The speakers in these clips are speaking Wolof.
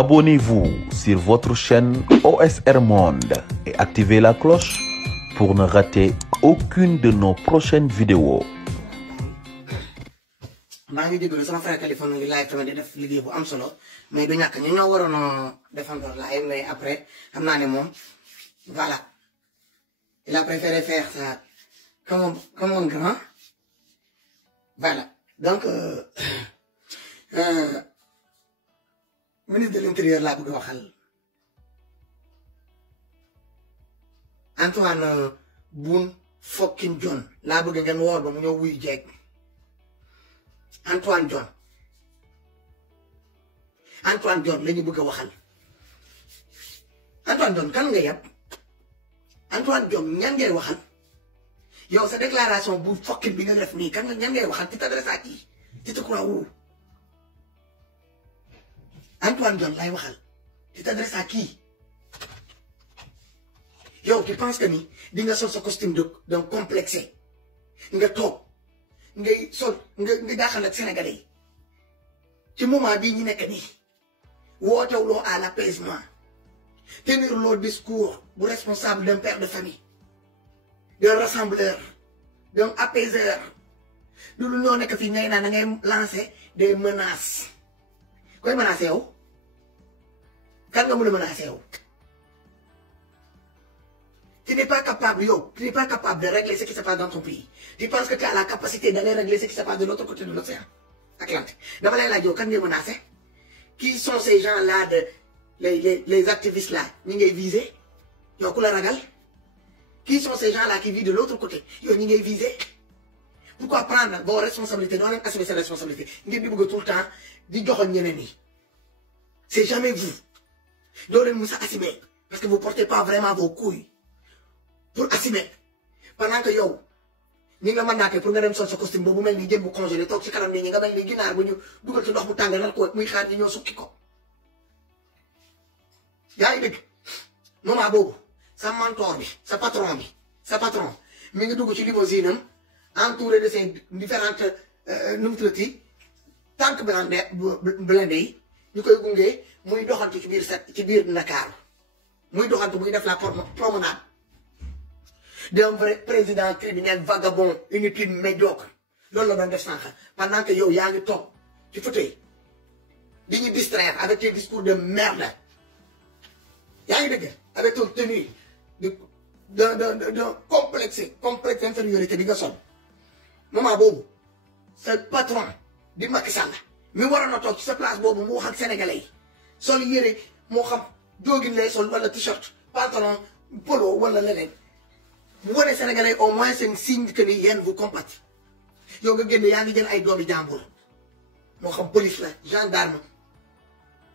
Abonnez-vous sur votre chaîne OSR Monde et activez la cloche pour ne rater aucune de nos prochaines vidéos. maa ngi jégalu sama frère téléphone ngi live tamit di def liggéey bu am solo mais du ñàkk ñu ñoo waroon a défendre live mais après xam naa ne moom voilà il a préféré faire ça comme un grand voilà donc ministre de l'intérieur laa bëgg waxal Antoine Boun fucking John laa bëgg ngeen woor ba mu ñëw wuy jeeg Antoine John la ñu bëgg a waxal Antoine John kan nga yab Antoine John ñan ngay waxal yow sa déclaration bu fokkin bi nga def nii kan nga ñan ngay waxal tu t'adresses à qui tu te crois où Antoine John lay waxal tu t'adresses à qui yow tu penses que ni di nga sol sa costume d'un complexé nga toog ngay sol nga daaxal ak Sénégalais yi ci moment bii ñu nekk nii wootewuloo à l'apaisement tenir le discours bu responsable d'un père de famille d'un rassembleur d'un apaiseur loolu ñoo nekk fii ngay naan da ngay lancer des menaces koy menacer yow kan nga mën a menacer yow tu n'es pas capable de régler ce qui se passe dans ton pays. Tu penses que tu as la capacité d'aller régler ce qui se passe de l'autre côté de l'océan Atlantique. Dama lay laaj yow kan ngay menacé qui sont ces gens-là les activistes là ñi ngay viser yow ku la ragal qui sont ces gens-là qui vivent de l'autre côté yow ñi ngay viser pourquoi prendre vos responsabilités doo leen assumer ses responsabilités ngir di bëgg tout le temps di joxoon ñeneen ñi c'est jamais vous doo leen mus a assumer parce que vous portez pas vraiment vos couilles pour assumer pendant que yow ni nga mandaté pour nga dem sol sa costume boobu mel ni jën bu congelé toog ci kanam nit ñi nga mel ni ginaar bu ñu dugal ci ndox mu tàng nar ko muy xaar ñi ñoo sukki ko yaa ngi dégg moment boobu sa mentor bi sa patron mi ngi dugg ci limousine am entouré de ses différentes nu mu tuddati tank blindé yi ñu koy gunge muy doxantu ci biir Ndakaaru muy doxantu muy def la promenade d'un vrai président criminel vagabond inutile médiocre loolu la doon def sànq pendant que yow yaa ngi toog ci fauteuil di ñu distraire avec tes discours de merde yaa ngi dëgg avec ton tenue de complexe infériorité bi nga sol moment boobu sa patron di Macky Sall mi waroon a toog ci sa place boobu mu wax ak sénégalais yi sol yére moo xam jogging lay sol wala t-shirt pantalon polo wala leneen bu wane sénégalais au moins c'est un signe que ni yéen vous compatez yow nga génne yaa ngi jël ay doomi jàmbur moo xam police la gendarme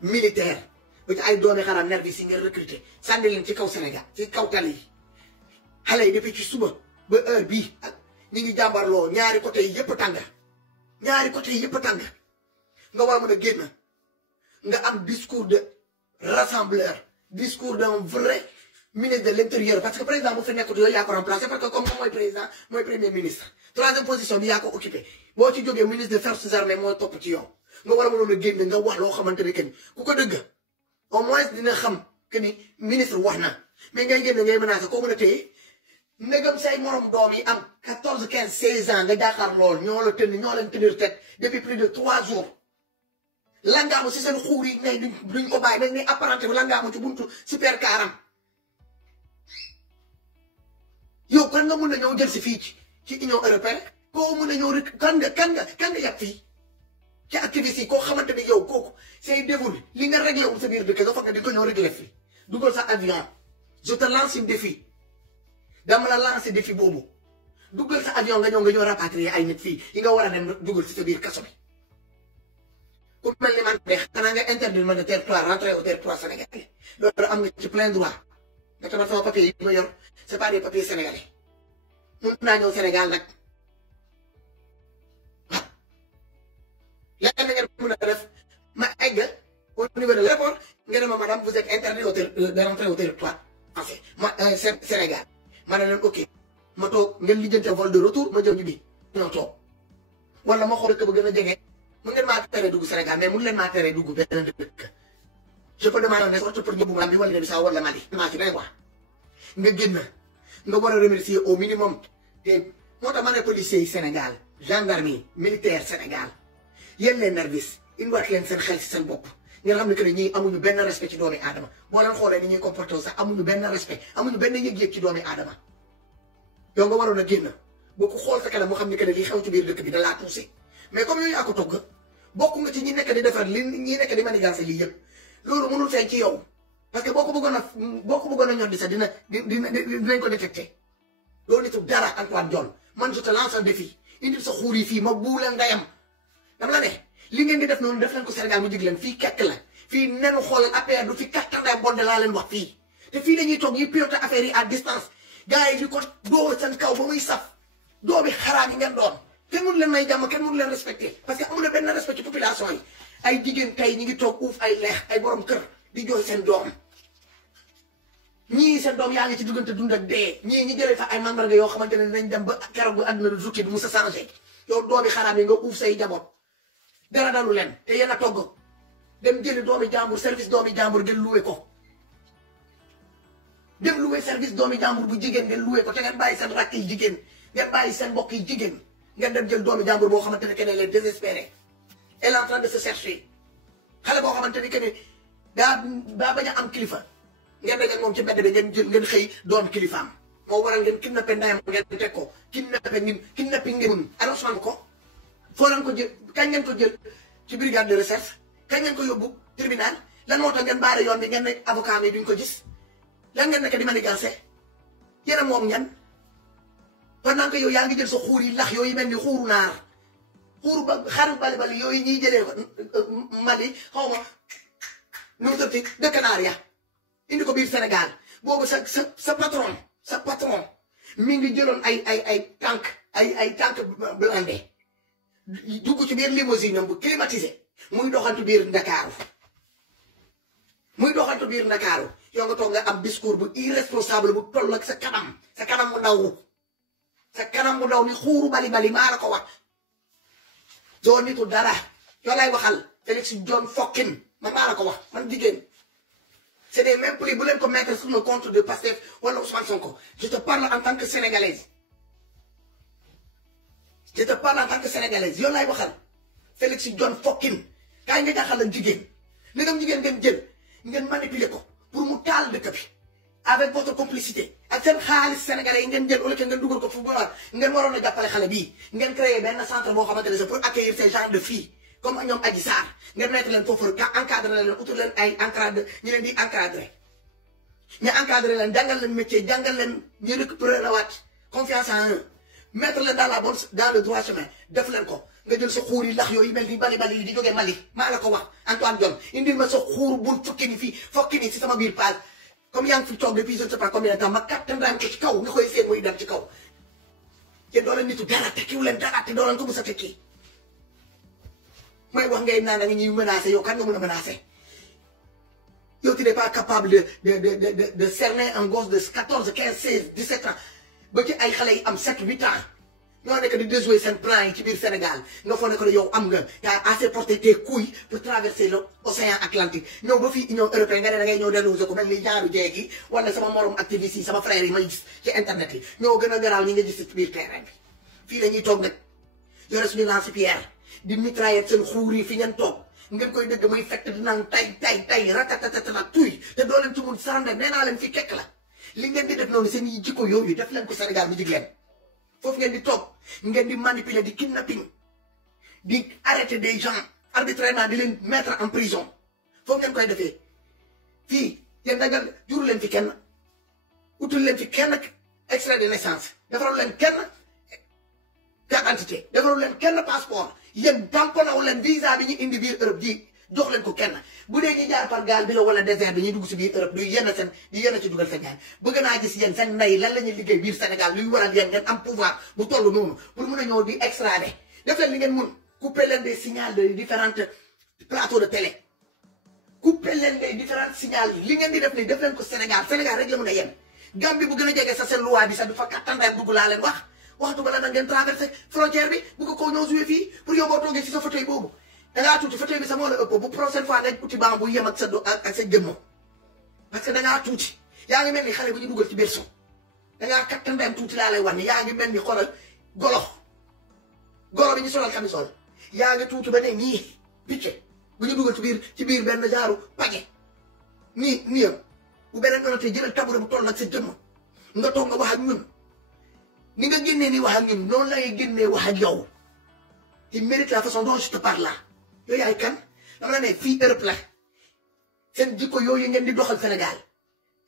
militaire ba ci ay doomi xaraam nervi si nga recruter sànni leen ci kaw Sénégal ci kaw tali yi xale yi depuis ci suba ba heure bii ak ñi ngi jàmbarloo ñaari côté yi yëpp tàng nga war a mën a génn nga am discours de rassembleur discours d'un vrai ministre de l'intérieur parce que président bu fi nekkut yooyu yaa ko remplacé parce que comme mooy président mooy premier ministre troisième position bi yaa ko occupé boo ci jógee ministre des forces armées mooy topp ci yow nga war a mënoon a génn nga wax loo xamante ne que ni ku ko dëgg au moins dina xam que ni ministre wax na mais ngay génn ngay menacé koo mën a téye ndegam say morom doom yi am 14 15 16 ans nga jaakaar lool ñoo leen tenir tête depuis plus de 3 jours langaamu si seen xuur yi ngay duñ ko bàyyi nañ ne apparenté bu langaamu ci buntu super karam yow kan nga mën a ñëw jël si fii ci Union européenne koo mën a ñëw rek kan nga yàpp fii ci activiste yi koo xamante ni yow kooku c'est dévolu li nga réglé wu sa biir dëkk nga foog ne di ko ñëw réglé fii dugal sa avion je te lance un défi dama la lancer défi boobu dugal sa avion nga ñëw rapatrier ay nit fii yi nga war a dem dugal si sa biir kaso bi ku mel ni man de xanaa nga interdire ma de territoire rentrer au territoire sénégalais loolu am nga ci plein droit nga tamit sama papier yi ma yor c'est pas des papiers sénégalais mun naa ñëw Sénégal nag waaw lenn ngeen mën a def ma egg au niveau de l'aéroport nga ne ma madame vous êtes interdit de rentrer au territoire français Sénégal ma ne leen ok ma toog ngeen lijjante vol de retour ma jëw ñu bi ñoo toog wala ma xool dëkk ba gën a jege mën ngeen maa tere dugg Sénégal mais mun leen maa tere dugg benn dëkk je peux demander ne sorte pour ñëbu Gambie wala Bissau wala Mali maa ci day wax nga génn nga war a remercier au minimum te moo tax ma ne policiers yi Sénégal gendarmerie militaire Sénégal yéen les nervis indiwaat leen seen xel si seen bopp ngeen xam ne que ne ñii amuñu benn respect ci doomi aadama boo leen xoolee ni ñuy comporté sax amuñu benn respect amuñu benn yëg-yëg ci doomi aadama yow nga waroon a génn boo ko xool sa kanam moo xam ne que ne lii xew ci biir dëkk bi da laa tuusi mais comme yooyu yaa ko togg bokk nga ci ñi nekk di defar li ñi nekk di manigancé lii yëpp loolu mënul feeñ ci yow parce que boo ko bëggoon a ñor di sax dinañ ko détecté loolu nitu dara Antoine Diome man je te lance un défi indil sa xuur yi fii ma buuleen ndayam dama la ne li ngeen di def noonu def leen ko Sénégal mu jig leen fii kekk la fii nenu xoolal affaire du fi kattanday bonde laa leen wax fii te fii la ñuy toog ñuy piloté affaire yi à distance gars yi di ko doo seen kaw ba muy saf doo bi xaraam yi ngeen doon kenn mënu leen may jàmm kenn mënu leen respecté parce que amul benn respect ci population yi ay jigéen tey ñi ngi toog uuf ay leex ay borom kër di jooy seen doom ñii seen doom yaa ngi ci diggante dund ak dee ñii ñi jëlee fa ay mandarga yoo xamante ne nañ dem ba keroog bu àdduna du tukki du mu sa changé yow doomi xaraam yi nga uuf say jaboot dara dalu leen te yéen a togg dem jëli doomi jàmbur service doomi jàmbur ngeen loué ko dem loué service doomi jàmbur bu jigéen ngeen loué ko te ngeen bàyyi seen rakk yi jigéen ngeen bàyyi seen mbokk yi jigéen ngeen dem jël doomi jàmbur boo xamante ne keneen leen désespéré elle est en train de se chercher xale boo xamante ni que ni daa bañ a am kilifa ngeen daje moom ci mbedd bi ngeen xëy doon kilifaam moo waral ngeen kidnappé ndayam ngeen teg ko kidnappé ngeen mun arrangement ko foo leen ko jël kañ ngeen ko jël ci brigade de recherche kañ ngeen ko yóbbu tribunal lan moo tax ngeen baare yoon bi ngeen ne avocat yi duñ ko gis lan ngeen nekk di manigancé yéen a moom ñan pendant que yow yaa ngi jël sa xuur yi lax yooyu mel ni xuuru naar xuuru ba xaru bali yooyu ñuy jëlee Mali xaw ma nu mu tëddee de Canaria indi ko biir Sénégal boobu sa patron mi ngi jëloon ay tank blindé dugg ci biir limousine am bu climatisé muy doxantu biir Ndakaaru yow nga toog nga am discours bu irresponsable bu toll ak sa kanam mu ndaw ni xuuru bali maa la ko wax doo nitu dara yow lay waxal Félix John Fokkin man maa la ko wax man jigéen c'est des mêmes plis bu leen ko mettre sur le compte de Pastef wala Ousmane Sonko je te parle en tant que sénégalaise yow lay waxal Félix John Fokkin kaay nga jaaxal lan jigéen ndegam jigéen ngeen jël ngeen manipuler ko pour mu taal dëkk bi avec votre complicité ak seen xaalis sénégalais yi ngeen jël wala ngeen dugal ko fu mu war ngeen waroon a jàppale xale bii ngeen créé benn centre boo xamante ne c'est pour accueillir ces genres de filles comme ñoom Adji Sarr ngeen mettre leen foofu ka encadré leen utul leen ay encadré ñu leen di encadré ñu encadré leen jàngal leen métier jàngal leen ñu récupérer la waat confiance en eux mettre leen dans le droit chemin def leen ko nga jël sa xuur yi lax yooyu mel ni bali yi di jógee Mali maa la ko wax Antoine Diome indil ma sa xuur bul fukki ni fii fokki ni si sama biir page comme yaa ngi fi toog depuis je ne sais pas combien de temps ma kattan daan ko ci kaw nga koy seen muy dem ci kaw te doo leen nitu dara tekkiwu leen dara te doo leen ko mës a tekki may wax ngay naan da nga ñuy menacé yow kan nga mën a menacé yow tu n'es pas capable de cerner un gosse de 14 15 16 17 ans ba ci ay xale yi am 7 8 ans ñoo nekk di déjouer seen plan yi ci biir Sénégal nga foog ne que yow am nga yaa assez porté tes couilles pour traverser l'océan Atlantique ñëw ba fii Union européenne nga ne da ngay ñëw déloger ko mel ni genre jeegi wala sama morom activiste yi sama frère yi may gis ci internet yi ñoo gën a garaaw ñi nga gis ci biir terrain bi fii la ñuy toog nag yore suñu lance-pierre di mitrailler seen xuur yi fi ngeen toog ngeen koy dëgg muy fekk di naan tay ratatatata tuy te doo leen ci mun sànde nee naa leen fi kekk la li ngeen di def noonu seen yi jikko yooyu def leen ko Sénégal mu jig leen foofu ngeen di toog ngeen di manipuler di kidnapping di arrêter des gens arbitrairement di leen mettre en prison foofu ngeen koy defee fii yéen dagal juru leen fi kenn utul leen fi kenn extrait de naissance defaral leen kenn carte d'identité defaral leen kenn passeport yéen tamponaw leen visa bi ñu indi biir Europe di jox leen ko kenn bu dee ñi jaar par gaal bi la wala désert bi ñuy dugg si biir Europe du yenn seen di yenn ci dugal seen ñaan bëgg naa gis yéen seen ndey lan la ñuy liggéey biir Sénégal luy waral yéen ngeen am pouvoir bu toll noonu pour mun a ñëw di extrader def leen li ngeen mun couper leen des signaux de différentes plateaux de télé couper leen des différents signaux yi li ngeen di def nii def leen ko Sénégal rek la mun a yem Gambie bu gën a jege sa seen loi bi sax du fa kattandaayam dugg laa leen waxtu ba la ngeen traversé frontière bi bu ko ñëw joué fii pour yow boo toogee si sa fauteuil boobu da ngaa tuuti fauteuil bi sa moo la ëpp bu prochaine fois nekk uti banc bu yem ak sa ak sa jëmmo parce que da ngaa tuuti yaa ngi mel ni xale bu ñu dugal ci berceau da ngaa kattandeem tuuti laa lay wax ni yaa ngi mel ni xoolal golo bi ñu solal camisole yaa ngi tuuti ba ne ñii picc bu ñu dugal ci biir benn jaaru pañe nii yëpp bu beneen yoon tey jëlal tabure bu toll nag sa jëmm nga toog nga wax ak ñun ni nga génnee ni wax ak ñun noonu lay génnee wax ak yow il mérite la façon dont je te parle là yooyu yaay kan dama la ne fii Europe la seen jikko yooyu ngeen di doxal Sénégal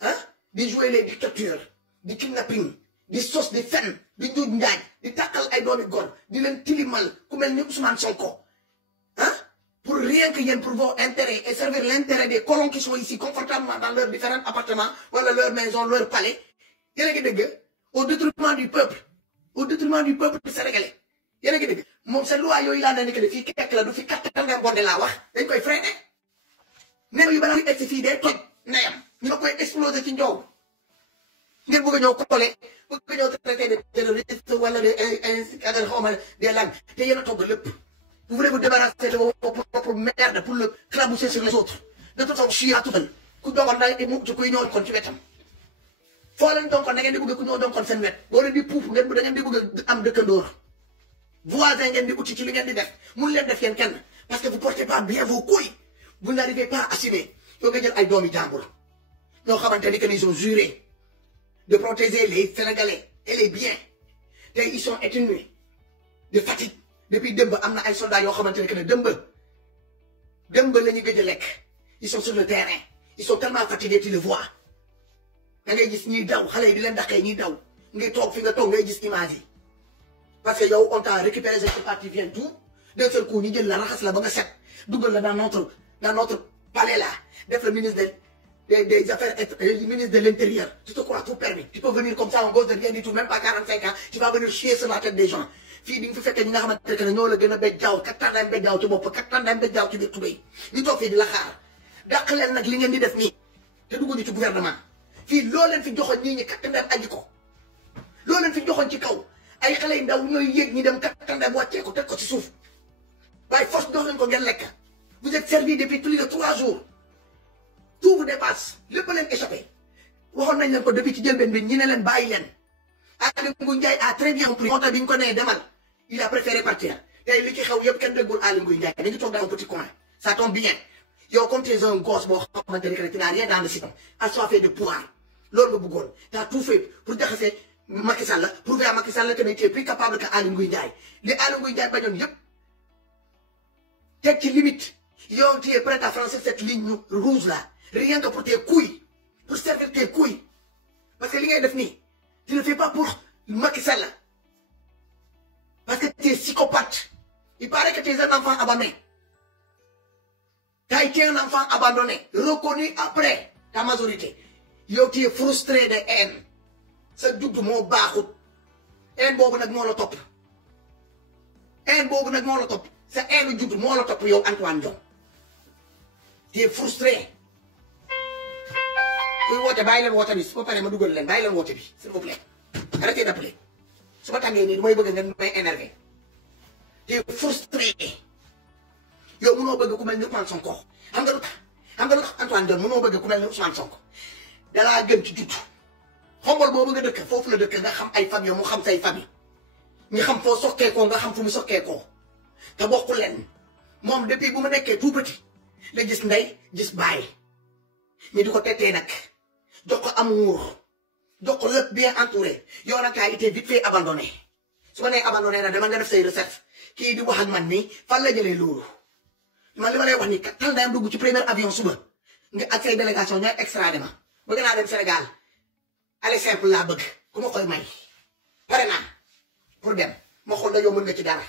ah di jouer les dictatures di kidnapping di sos di fen di njuuj njaaj di tàqal ay doomi góor di leen tilimal ku mel ni Ousmane Sonko ah pour rien que yéen pour vos intérêts et servir l'intérêt des colons qui sont ici confortablement dans leurs différents appartements wala leur maison leur palais yéen a ngi dégg au détriment du peuple sénégalais yéen a ngi dégg moom seen loi yooyu laa ne que fii kekk la du fi kattan nga bonde laa wax dañ koy freiné nen yu balaa muy egg si fii day toj ndeyam ñu nga koy exploser ci njoow ngeen bëgg a ñëw collé bëgg a ñëw traité de terroriste wala de xawma des langues te yéen a togg lépp vous voulez vous débarrasser de vos propres merde pour le clabousser sur les autres de toute façon chia tutal ku donkoon da mu ci kuy ñëwoon kon ci wetam foo leen donkoon da ngeen di bëgg ku ñëw donkoon seen wet boo leen di puuf ngeen da ngeen di bëgg am dëkkandoor voisin ngeen di uti ci li ngeen di def mun leen def yéen kenn parce que vous portez pas bien vos couilles vous n'arrivez pas à assumer yow nga jël ay doomi jàmbur ñoo xamante ni que ils ont juré de protéger les Sénégalais et les biens te ils sont éteignés de fatigue depuis dëmb am na ay soldats yoo xamante ne que ne dëmb la ñu gëj a lekk ils sont sur le terrain ils sont tellement fatigués tu le vois da ngay gis ñiy daw xale yi di leen daqee ñiy daw ngay toog fi nga toog ngay gis image yi parce que yow on t'a récupéré cette partie vient tout d'un seul coup ñu jël la raxas la ba nga set dugal la dans notre palais là def le ministre des affaires le ministre de l'intérieur tu te crois tout permis tu peux venir comme ça un gosse de rien du tout même pas 45 ans tu vas venir chier sur la tête des gens fii di nga fi fekkee ñi nga xamante ne ñoo la gën a bejjaaw kattandaay bejjaaw ci bopp kattandaay bejjaaw ci biir tubéy ñu toog fii di la xaar dàq leen nag li ngeen di def nii te dugguñu ci gouvernement fii loo leen fi joxoon ñii ñi kattandaay aji ko loo leen fi joxoon ci kaw ay xale yu ndaw ñooy yéeg ñi dem kattandaay wàccee ko teg ko ci suuf waaye force dox leen ko ngeen lekk vous êtes servi depuis plus de 3 jours tout vous dépasse lépp leen échappé waxoon nañ leen ko depuis ci jëlbeen bi ñi ne leen bàyyi leen Aly Ngouille Ndiaye a très bien compris moo tax bi ñu ko nee demal il a préféré partir tey li ci xew yëpp kenn déggul Aly Ngouille Ndiaye dañu toog dans un petit coin ça tombe bien yow comme tu es un gosse boo xamante ne que tu n'as rien dans le système assoiffé de pouvoir loolu nga bëggoon tu as tout fait pour jaxase Macky Sall prouver à Macky Sall que tu es plus capable que Aly Ngouille Ndiaye li Aly Ngouille Ndiaye bañoon yëpp teg ci limite yow tu es prêt à franchir cette ligne rouge là rien que pour tes couilles pour servir tes couilles parce que li ngay def nii tu ne le fais pas pour Macky Sall parce que tu es psychopathe il paraît que tu es un enfant abandonné tu as été un enfant abandonné reconnu après ta majorité yow tu es frustré de haine sa judd moo baaxut haine boobu nag moo la topp sa haine judd moo la topp yow Antoine Diome tu es frustré kuy woote bàyyi leen woote bi su ma paree ma dugal leen bàyyi leen woote bi s'il vous plaît arrêtez d'appeler su ma tàngee nii damay bëgg ngeen may énervé tu es frustré yow mënoo bëgg ku mel ni Ousmane Sonko xam nga lu tax Antoine Diome mënoo bëgg ku mel ni Ousmane Sonko dalaa gën ci judd xombol boobu nga dëkk foofu la dëkk nga xam ay famille mu xam say famille nga xam foo sokkeekoo nga xam fu mu sokkeekoo te bokku leen moom depuis bu ma nekkee tout petit la gis ndey gis baay ñu di ko tettee nag jox ko amour jox ko lépp bien entouré yow nag a été vite fait abandonné su ma nee abandonné nag dama nga def say recette kii di wax ak man ni fan la jëlee loolu man li ma lay wax ni tal dayam dugg ci premier avion suba nga ak say délégation ñooy extradé ma bëgg naa dem Sénégal aller simple laa bëgg ku ma koy may pare naa pour dem ma xool dañoo mën nga ci dara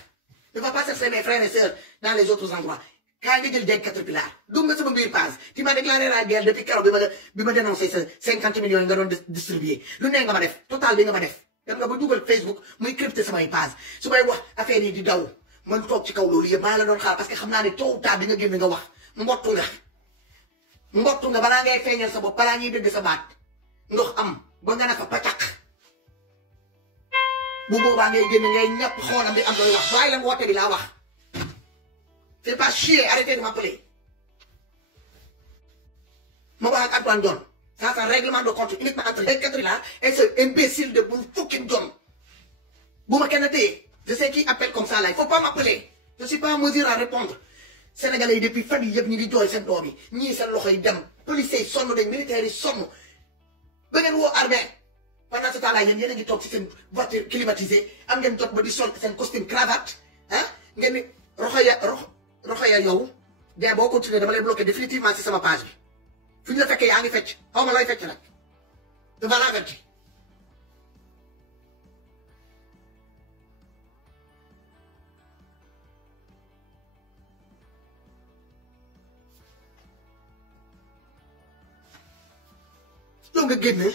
ne va pas chercher mes frères et sœurs dans les autres endroits kaa nga jël jeg Caterpillar dugg nga sama biir page tu m'as déclaré la guerre depuis keroog bi ma dénoncé sa 50 millions yi nga doon distribuer lu ne nga ma def total bi nga ma def dem nga ba dugal Facebook muy crypté samay page su may wax affaire yi di daw man toog ci kaw loolu yëpp maa la doon xaar parce que xam naa ne tôt ou tard di nga génn nga wax mbottu nga balaa ngay feeñal sa bopp balaa ñuy dëgg sa baat ndox am ba nga ne fa pacak bu boobaa ngay génn ngay ñàpp xoolam di am looy wax bàyyi leen woote bi laa wax Fais pas chier, arrêtez de m'appeler. Je vais avec Antoine John. Ça, c'est un règlement de compte uniquement entre les quatre là et ce imbécile de Bull fucking John. Vous me connaissez. Je sais qui appelle comme ça là. Il ne faut pas m'appeler. Je ne suis pas en mesure à répondre. Sénégalais, depuis famille, ils sont tous les gens. Ils sont tous les gens. Policiers, ils sont les militaires, ils sont. Venez vous armée. Pendant ce temps-là, il y a des gens qui sont voiture climatisée. Ils ont des gens qui sont en costume cravate. Ils ont Rokhaya yow. Bien, boo continuer dama lay bloquer définitivement ci sama page bi. Fu ñu la fekkee yaa ngi fecc. Xaw ma looy fecc nag. Devant la vérité. Donc nga génn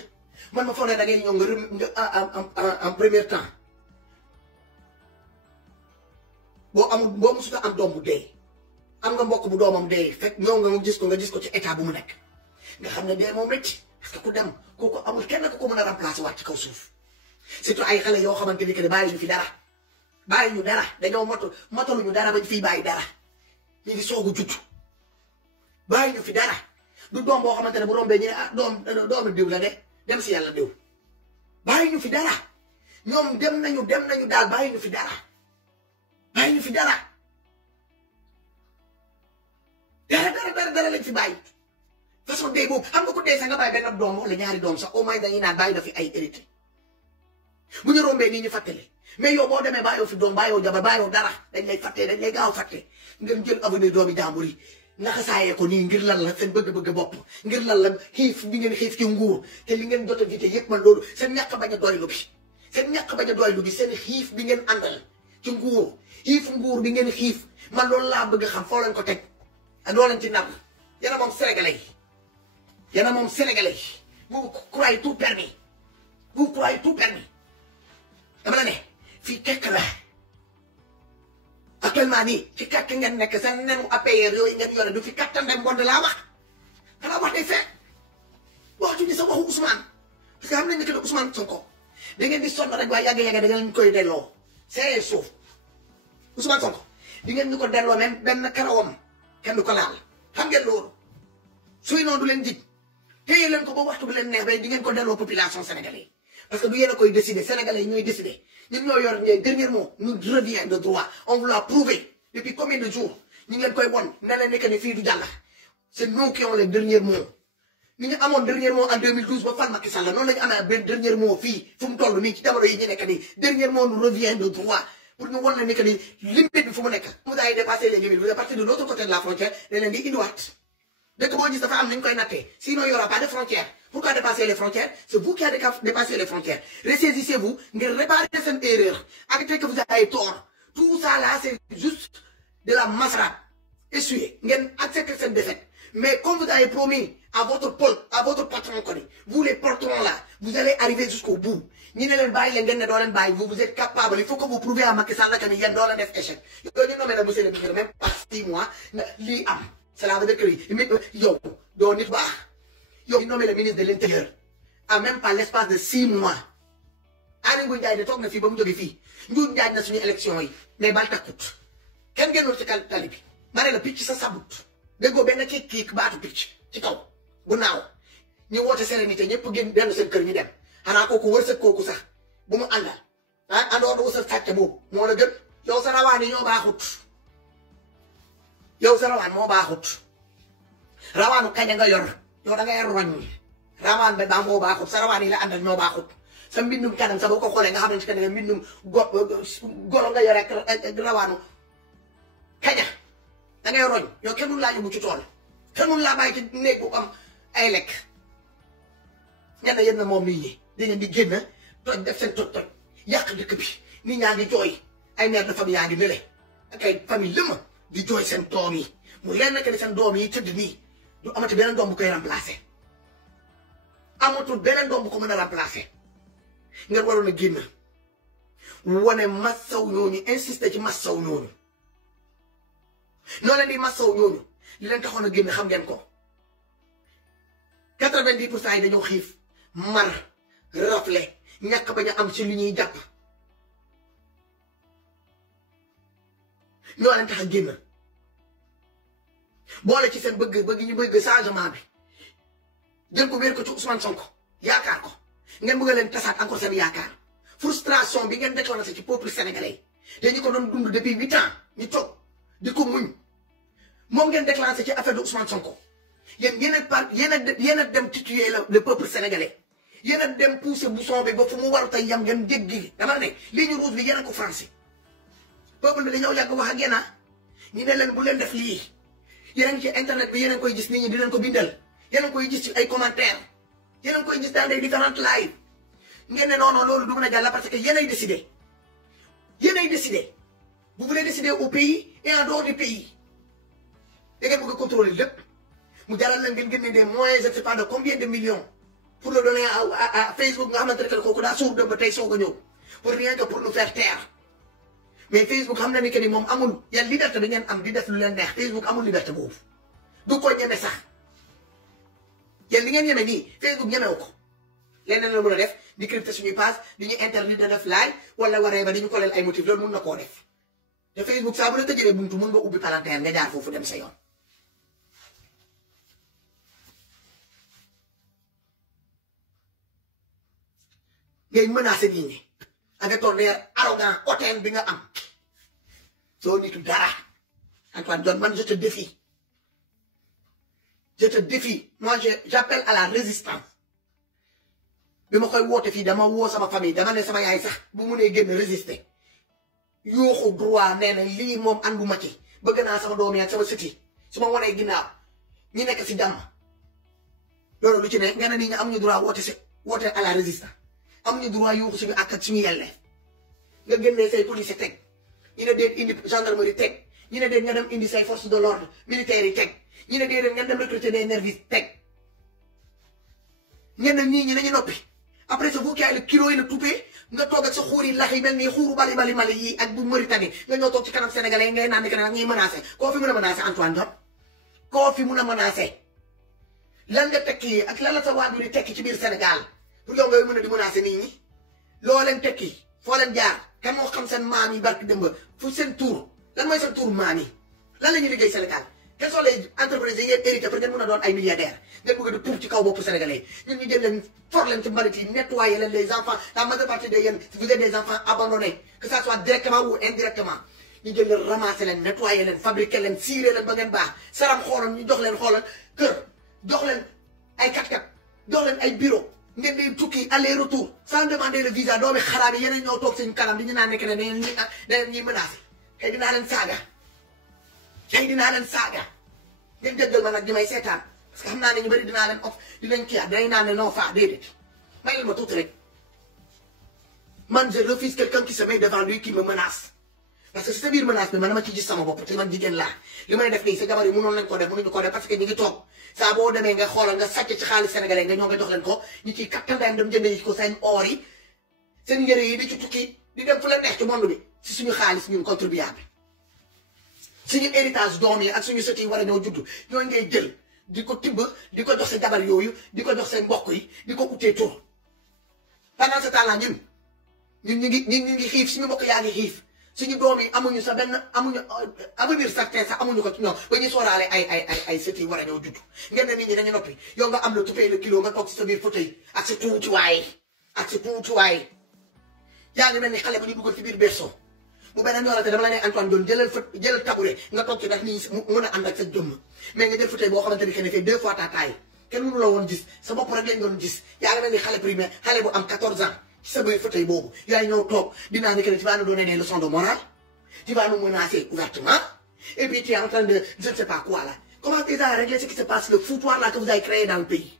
man ma foog ne da ngay ñëw nga en premier temps boo musuta am doom bu dee am nga mbokk bu doomam dee fekk ñëw nga gis ko ci état bu mu nekk nga xam ne dee moom métti parce que ku dem kooku amul kenn ku ko mën a remplacer waat ci kaw suuf surtout ay xale yoo xamante ni que ne bàyyi ñu fi dara bàyyi ñu dara dañoo motaluñu dara bañ fiy bàyyi dara ñu ngi soog a judd bàyyi ñu fi dara du doom boo xamante ne bu rombee ñu ne doomu diw la de dem si yàlla diw bàyyi ñu fi dara ñoom dem nañu daal bàyyi ñu fi dara bàyyi ñu fi dara lañ fi bàyyi façon dee boobu xam nga ko dee sax nga bàyyi benn doom wala ñaari doom sax au moins dañuy naan bàyyi na fi ay hérité bu ñu rombee nii ñu fàttali mais yow boo demee bàyyoo fi doom bàyyoo jabar bàyyoo dara dañ lay fàtte dañ lay gaaw fàtte ngeen jël avenir doomi jàmbur yi naka saayee ko nii ngir lan la seen bëgg-bëgg bopp ngir lan la xiif bi ngeen xiif ci nguur te li ngeen jot a vité yëpp man loolu seen ñàkk bañ a doylu bi seen xiif bi ngeen àndal ci nguur xiif nguur bi ngeen xiif man loolu laa bëgg xam foo leen ko teg ak loo leen ci nar yéen a moom sénégalais yi vous croyez tout permis dama la ne fii kekk la actuellement nii ci kekk ngeen nekk seen nenu APR yooyu ngeen yore du fi kattande mbond laa wax xanaa wax day fekk waxtuñu sa waxu Ousmane parce que xam nañ ne que ne Ousmane Sonko da ngeen di sonn rek waaye yàgg-yàgg da ngeen koy delloo c'est suuf Ousmane Sonko di ngeen ñu ko delloo même benn karawam kenn du ko laal xam ngeen loolu suy noonu du leen jig téye leen ko ba waxtu bu leen neex ba di ngeen ko delloo population sénégalaise parce que du yéen a koy décider sénégalais yi ñooy décider ñun ñoo yor dernier mot nous revient de droit on vous l'a prouvé depuis combien de jours ñu ngeen koy won ne leen nekk ne fii du jàll c'est nous qui ont le dernier mot ni ñu amoon dernier mot en 2012 ba fal Macky Sall noonu la ñu amee benn dernier mot fii fu mu toll nii ci jamono yi ñu nekk nii dernier mot nous revient de droit pour ñu won la nekk ni limite bi fu mu nekk vous avez dépassé les limites vous êtes parti de l'autre côté de la frontière da leen di indiwaat dëkk boo gis dafa am nañu koy nattee sinon il y aura pas de frontières. Pourquoi dépasser les frontières? C'est vous qui avez dépassé les frontières. Ressaisissez-vous, réparez cette erreur. Arrêtez que vous avez tort. Tout ça là, c'est juste de la masra. Essuyez. Acceptez cette défaite. Mais comme vous avez promis à votre patron, vous les patrons là, vous allez arriver jusqu'au bout. Vous êtes capable. Il faut que vous prouvez à Macky Sall que vous êtes dans le échec. Monsieur le ministre, même pas 6 mois, cela veut dire que yo, il nommé le ministre de l'Intérieur à même pas l'espace de 6 mois. Aly Ngouille Ndiaye de toog na fii ba mu jógee fii Ndiou Ndiaye na suñu élection yi mais bal takkut kenn génnul ci tali bi ma ne la picc sa sabut déggoo benn kii baatu picc ci kaw bu naaw ñu woote sérénité ñëpp génn dellu seen kër ñu dem xanaa kooku wërsëg kooku sax bu mu àndal àndoor du wërsëg sàcc boobu moo la gën yow sa rawaan yi ñoo baaxut yow sa rawaan moo baaxut rawaanu kañ nga yor yow da ngay roñ rawaan ba daa moo baaxut sa rawaan yi la àndal ñoo baaxut sa mbindum kanam sa boo ko xoolee nga xam ne ci kanam mbindum golo nga yore ak rawaanu kaña da ngay roñ yow kenn mënu laa yóbbu ci tool kenn mënu laa bàyyi ci néeg bu am ay lekk ñenn yéen na moom nit ñi da ngeen di génn toj def seen toj yàq dëkk bi nit ñaa ngi jooy ay mère de famille yaa ngi nële ak ay famille lëma di jooy seen doom yi mu lenn que ni seen doom yi tëdd nii du amati beneen doom bu koy remplacer amatul beneen doom bu ko mën a remplacer ngeen waroon a génn wane massaw ñooñu insister ci massaw ñooñu noo leen di massaw ñooñu li leen taxoon a génn xam ngeen ko 90% yi dañoo xiif mar rafle ñàkk bañ a am ci lu ñuy jàpp ñoo leen tax a génn boole ci seen bëgg ñu bëgg changement bi jël ko wéer ko ci Ousmane Sonko yaakaar ko ngeen bëgg leen tasaat encore seen yaakaar frustration bi ngeen déclenché ci peuple sénégalais te ñu ko doon dund depuis 8 ans ñu toog di ko muñ moom ngeen déclenché ci affaire de Ousmane Sonko yéen yéen a dem tituer le peuple sénégalais yéen a dem pousser bouchon bi ba fu mu war tey yam ngeen jéggi dama ne ligne rouge bi yéen a ko français peuple bi dañoo yàgg wax ak yéen ñu ne leen bu leen def lii yéen a ngi ci internet bi yéen a ngi koy gis nit ñi di leen ko bindal yéen a ngi koy gis ci ay commentaires yéen a ngi koy gis dans des différentes lives ngeen ne non loolu du mën a jàll parce que yéen ay décidé yéen ay décidé vous voulez décider au pays et en dehors du pays da ngeen bëgg a contrôler lépp mu jaral leen ngeen génne des moyens je ne sais pas de combien de millions pour le donner à Facebook nga xamante ne kooku daa suur dem ba tey soog a ñëw pour rien que pour nous faire taire mais Facebook xam na ni que ni moom amul yan liberté bi ngeen am di def lu leen neex Facebook amul liberté boobu du ko ñeme sax yéen li ngeen ñeme nii Facebook ñemewu ko leneen la mën a def di crypter suñuy page di ñu interdit de def live wala waree ba di ñu ko leen ay motifs loolu mun na koo def te Facebook saa bu la tëjee buntu mun nga ubbi palanteer nga jaar foofu dem sa yoon. ngay menacé nit ñi avec ton air arrogant hautain bi nga am soo nitu dara Antoine Diome man je te défie moi j'appelle à la résistance bi ma koy woote fii dama woo sama famille dama ne sama yaay sax bu mu nee génn résister yooxu droit nee na lii moom ànduma ci bëgg naa sama doom yi ak sama sëti su ma wanee ginnaaw ñi nekk si jàmm loolu lu ci ne nga ne nii nga am ñu droit woote à la résistance am ñu droit yuuxu suñu ak suñu yelleef nga génnee say police teg ñu ne déet indi gendarmerie teg ñu ne déet nga dem indi say force de l'ordre militaire yi teg ñu ne déet nga dem recruter des nervis teg ñenn ñii ñi nañu noppi après c'est vous qui avez le kilo et le toupet nga toog ak sa xuur yi lax yi mel nii xuuru Mali yi ak bu Mauritanie nga ñoo toog ci kanam sénégalais ngay naan ni que nag ñuy menacé koo fi mun a menacé Antoine Diome koo fi mun a menacé lan nga tekki ak lan la sa waajur yi tekki ci biir Sénégal pour yow ngay mën a di menacé nit ñi loo leen tekki foo leen jaar kan moo xam seen maam yi barki dëmb fu seen tour lan mooy seen tour maam yi lan la ñuy liggéey Sénégal quelles sont les entreprises yi ngeen hérité pour ngeen mën a doon ay milliardaires ngeen bëgg di pour ci kaw bopp sénégalais ñun ñu jël leen for leen ci mbalit yi nettoyer leen les enfants la majeure partie de yéen vous êtes des enfants abandonnés que ça soit directement ou indirectement ñu jël leen ramasser leen nettoyer leen fabriquer leen cirer leen ba ngeen baax saram xoolal ñu jox leen xoolal kër jox leen ay kat-kat jox leen ay bureau ngeen di tukki aller retour sans demander le visa doomi xaraab yi yeneen ñoo toog seen kanam di ñu naan nekk ne dañuy ñuy menacé kay dinaa leen saaga ngeen jëggal ma nag di may seetaan parce que xam naa ne ñu bëri dinaa leen dinañ kii dinañ naan ne non faa déedéet may leen ma tuuti rek man je refuse quelqu'un qui se met devant lui qui me menace parce que sa biir menace bi man dama ci gis sama bopp te man jigéen laa li may def nii sa jabar yi mënoon lañ ko def mënuñu ko def parce que ñu ngi toog saa boo demee nga xoolal nga sàcc ci xaalis sénégalais nga ñoo nga jox leen ko ñu ciy kattandaayam dem jëndee ko seen or yi seen yëre yi di ci tukki di dem fu la neex ci monde bi si suñu xaalis ñun contribuable suñu héritage doom yi ak suñu sët yi war a ñoo judd ñooy ngay jël di ko tibb di ko jox sa jabar yooyu di ko jox seen mbokk yi di ko utee tur pendant ce temps-là ñun ñu ngi xiif suñu mbokk yaa ngi xiif suñu doom yi amuñu sa benn amuñu avenir certain sax amuñu ko ci ñoom ba ñu sóoraale ay sët yi war a ñoo judd ngeen ne nit ñi dañu noppi yow nga am le toupee le kilo nga toog ci sa biir fauteuil ak sa tuutiwaay yaa ngi mel ni xale bu ñu dugal ci biir berceau bu beneen yoonate dama la ne Antoine Diome jëlal tabouret nga toog ci ndax nii mën a ànd ak sa jëmm mais nga jël fauteuil boo xamante ni que ne fait 2 fois ta taille kenn mënu la woon gis sa bopp rek lañ doon gis yaa ngi mel ni xale primaire xale bu am 14 ans ci sa biir fauteuil boobu yaay ñëw toog dinaa ne que tu vas nous donner des leçons de morale tu vas nous menacer ouvertement et puis tu es en train de je ne sais pas quoi là comment déjà à régler ce qui se passe le foutoir là que vous avez créé dans le pays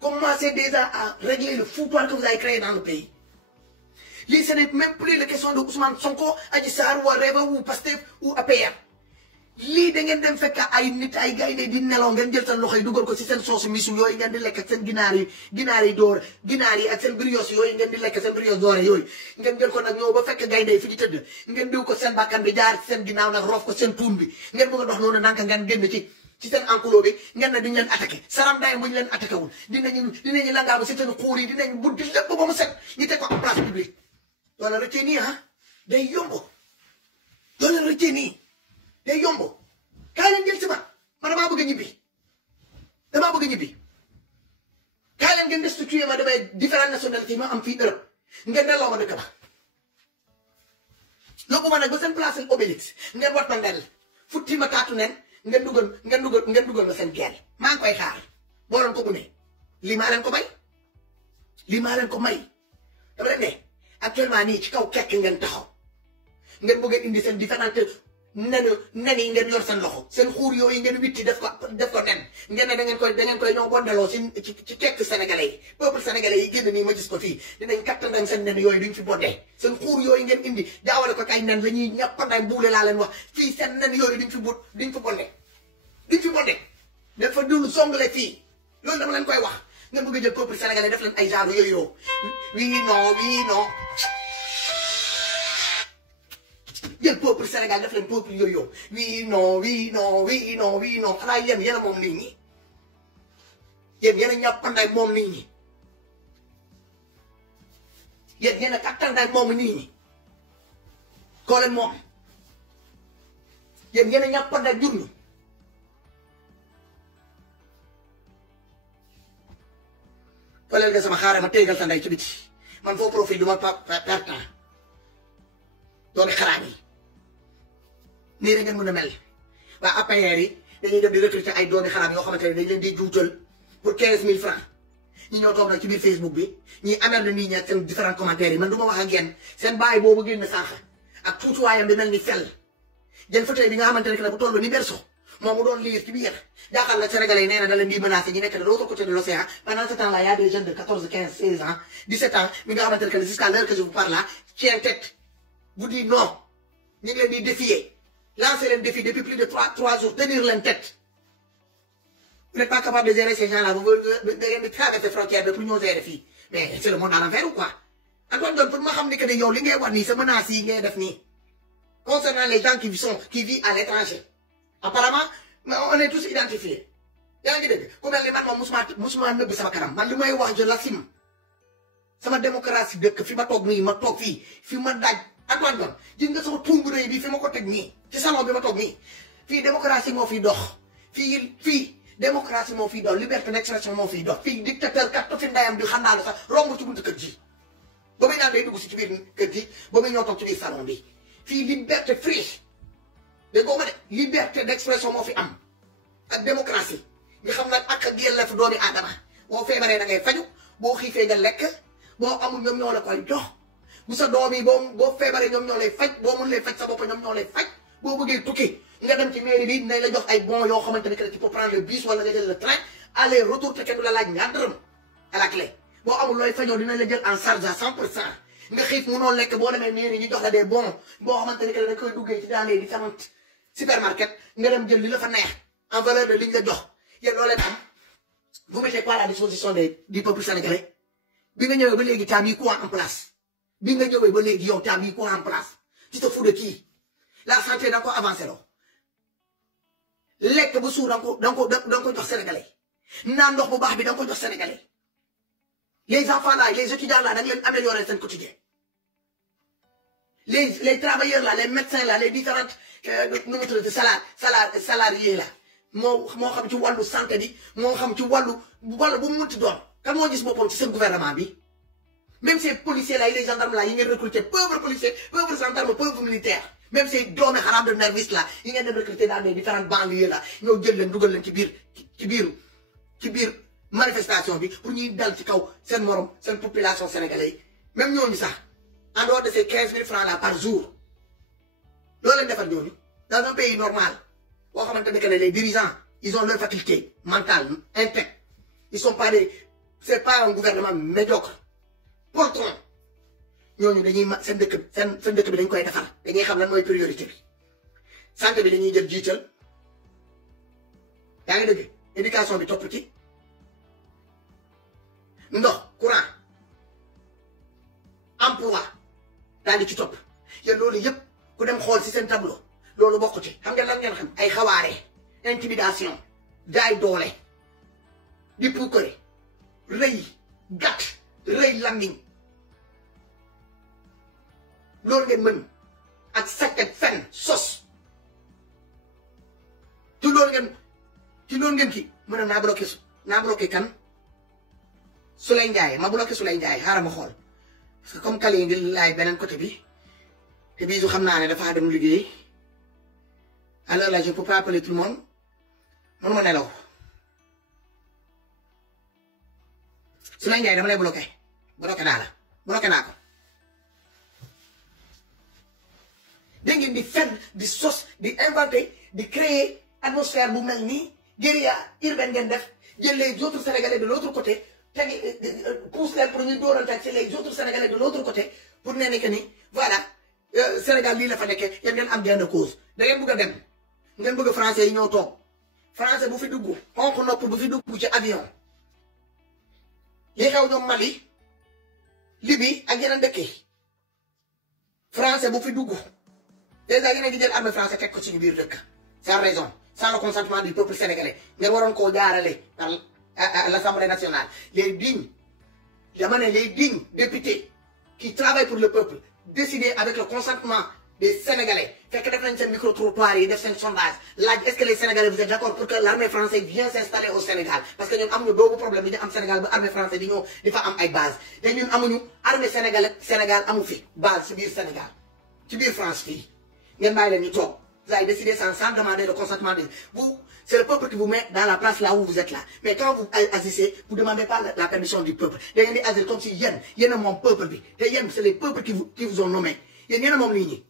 commencez déjà à régler le foutoir que vous avez créé dans le pays. Lii ce n'est même plus la question de Ousmane Sonko Adji Sarr ou Reva ou Pastef ou APR lii da ngeen dem fekk ay nit ay gaynde di nelaw ngeen jël seen loxo yi dugal ko si seen soosu misu yooyu ngeen di lekk ak seen ginaar yi door ginaar yi ak seen brioche yooyu ngeen di lekk seen brioche doore yooyu ngeen jël ko nag ñëw ba fekk gaynde yi fi di tëdd ngeen diw ko seen bàkkan bi jaar seen ginnaaw nag roof ko seen tuun bi ngeen bëgg a dox noonu nanka ngeen génn ci seen enclos bi ngeen ne duñ leen attaqué saram daay buñ leen attaqué wul dinañu langaabu si seen xuur yi dinañ buddi lépp ba mu set ñu teg ko en place publique doole rëccee nii day yomb doole rëccee nii day yomb kaay leen jël si man damaa bëgg a ñibbi damaa bëgg a ñibbi kaay leen ngeen destitué ma damay différentes nationalités ma am fii Europe ngeen delloo ma dëkk ba yóbbu ma nag ba seen place Obélix ngeen wat ma ndel futti ma taatu nen ngeen dugal ma seen gel maa ngi koy xaar boo leen ko bu ne lii maa leen ko may lii maa leen ko may dama leen ne actuellement nii ci kaw kekk ngeen taxaw ngeen bëgg a indi seen différentes nen yi ngeen yor seen loxo seen xuur yooyu ngeen witti def ko nen ngeen ne da ngeen koy ñoo bondeloo ci kekk sénégalais yi peuple sénégalais yi génn nii ma gis ko fii dinañ kattandañ seen nen yooyu duñ fi bondee seen xuur yooyu ngeen indi jaawale ko kay nen la ñuy ñàppandaay buule laa leen wax fii seen nen yooyu duñ fi bondee dafa dul songale fii loolu dama leen koy wax ngeen bëgg a jël peuple sénégalais def leen ay genre yooyu yoo wii non jël peuple Sénégal def leen peuple yooyu oui non xanaa yéen a moom nit ñi yéen a ñàppandaay moom nit ñi yéen a kattandaay moom nit ñi koo leen moom yéen a ñàppandaay jur ñu fa leen nga sama xaaral ma téegal sa ndey ci biti man foo profil du ma perte temps doone xaraam yi nii rek ngeen mën a mel waa APR yi dañuy dem di recruter ay doomi xaraam yoo xamante ne dañ leen di juutal pour 15000 francs ñi ñoo toog nag ci biir Facebook bi ñi amee na nit ñi ak seen différents commentaires yi man du ma wax ak yéen seen bàyyi boobu génn sànq ak tuutuwaayam di mel ni fel jën fauteuil bi nga xamante ne bu toll ni berceau moom mu doon liir ci biir jaaxal la Sénégalais yi nee na da leen di menacé ñi nekk de l'autre côté de l'océan pendant ce temps là y a des jeunes de 14 15 16 ans 17 ans mi nga xamante ne jusqu'à l'heure que je vous parle là tient tête vous dites non ñu ngi leen di défier lancer leen défi depuis plus de 3 jours tenir leen tête vous n'êtes pas capable de gérer ces gens là vous ngeen di traverser frontière bi pour ñoo gérer fii mais c'est le monde à l'envers ou quoi Antoine Diome pour ma xam ni que ne yow li ngay wax nii sa menace yi ngay def nii concernant les gens qui vivent à l'étranger apparemment on est tous identifiés yaa ngi dégg ku mel ni man moom musuma nëbb sama kanam man li may wax je l'assume sama démocratie dëkk fi ma toog nii ma toog fii fi ma daaj Antoine Diome gis nga sama tumbu rëy bi fi ma ko teg nii ci salon bi ma toog nii fii démocratie moo fiy dox fii démocratie moo fiy dox liberté d'expression moo fiy dox fii dictateur kat fi ndayam di xam naa la sax romb ci buntu kër gi ba muy naan day dugg si ci biir kër gi ba muy ñoo toog ci biir salon bi fii liberté free dégg nga ma de liberté d'expression moo fi am ak démocratie nga xam nag ak yelleef doomi aadama boo feebaree da ngay faju boo xiifee nga lekk boo amul ñoom ñoo la koy jox bu sa doom yi boo feebaree ñoom ñoo lay faj boo mun lay faj sa bopp ñoom ñoo lay faj boo bëggee tukki nga dem ci mairie bi nañ la jox ay bons yoo xamante ne que tu peux prendre le bus wala nga jël le train aller retour te kenn du la laaj ñaar dërëm à la clé boo amul looy fajoo dinañ la jël en charge à 100% nga xiif munoo lekk boo demee mairie ñu jox la des bons boo xamante ne que da koy duggee ci dans les différents supermarket nga dem jël li la fa neex en valeur de liñ la jox yéen loo leen am vous mettez quoi à la disposition du peuple sénégalais bi nga ñëwee ba léegi t'as mis quoi en place bi nga ñëwee ba léegi yow t'as mis quoi en place tu te fous de qui la santé da nga ko avancé loo lekk bu suur da nga ko jox sénégalais naan ndox bu baax bi da nga ko jox sénégalais les enfants là les étudiants là da nga leen améliorer seen quotidien les travailleurs là les médecins là les différentes nu mu tuddati salariés là moo xam ci wàllu santé bi moo xam ci wàllu bu mu munti doon kan moo gis boppam ci seen gouvernement bi même ces policiers là les gendarmes là yi ngeen recruter pauvres policiers pauvres gendarmes pauvres militaires même ces doomi xaraam de nervis là yi ngeen dem recruter dans les différentes banlieues là ñoo jël leen dugal leen ci biir manifestation bi pour ñuy dal ci kaw seen morom seen population sénégalais yi même ñooñu sax en dehors de ces 15000 francs là par jour loolu leen defal ñooñu dans un pays normal boo xamante ne que les dirigeants ils ont leur faculté mentale intacte ils sont pas c'est pas un gouvernement médiocre pourtant ñooñu dañuy seen dëkk bi dañ koy defar dañuy xam lan mooy priorité bi santé bi dañuy jël jiital yaa ngi dëgg éducation bi topp ci ndox courant emploi daal di ci topp yéen loolu yëpp ku dem xool si seen tableau loolu bokk ci xam nga lan ngeen xam ay xawaare intimidation jaay doole di puukare rëy gàtt rëy lammiñ loolu ngeen mën ak sàcc ak fen sos te loolu ngeen ci loolu ngeen ki mu ne naa bloqué kan Souleye Ndiaye ma bloqué Souleye Ndiaye xaaral ma xool parce que comme kale yi ngi laay beneen côté bi te bii su xam naa ne dafa dem liggéey alors là je peux pas appeler tout le monde mënuma nelaw Souleye Ndiaye dama lay bloqué naa la bloqué naa ko dégg ngeen di fen di sos di inventé di créer atmosphère bu mel nii guérilla urbaine ngeen def jël les autres sénégalais de l'autre côté tegi pousse leen pour ñu doorante ak les autres sénégalais de l'autre côté pour ne que ni voilà Sénégal lii la fa nekkee yéen ngeen am gain de cause da ngeen bëgg a dem ngeen bëgg français yi ñoo toog français bu fi dugg xonq nopp bu fi dugg ci avion li xew ñoom Mali Libye ak yeneen dëkk yi français bu fi dugg déjà yéen a ngi jël armée français teg ko ci biir dëkk sans raison sans le consentement du peuple sénégalais ngeen waroon koo jaarale par l'Assemblée nationale les dignes députés qui travaillent pour le peuple décider avec le consentement des Sénégalais fekk def nañ seen micro-trottoir yi def seen sondage laaj est-ce que les Sénégalais vous êtes d'accord pour que l'armée française vienne s'installer au Sénégal parce que ñun amuñu boobu problème bi ñu am Sénégal ba armée française di ñëw di fa am ay base te ñun amuñu armée Sénégal amu fi base ci biir Sénégal ci biir France fii ngeen bàyyi leen ñu toog vous avez décidé sans demander le consentement de vous. C'est le peuple qui vous met dans la place là où vous êtes là. Mais quand vous agissez, vous ne demandez pas la permission du peuple. Vous agissez comme si yen est mon peuple. C'est les peuples qui vous ont nommé. Yen est mon ligne.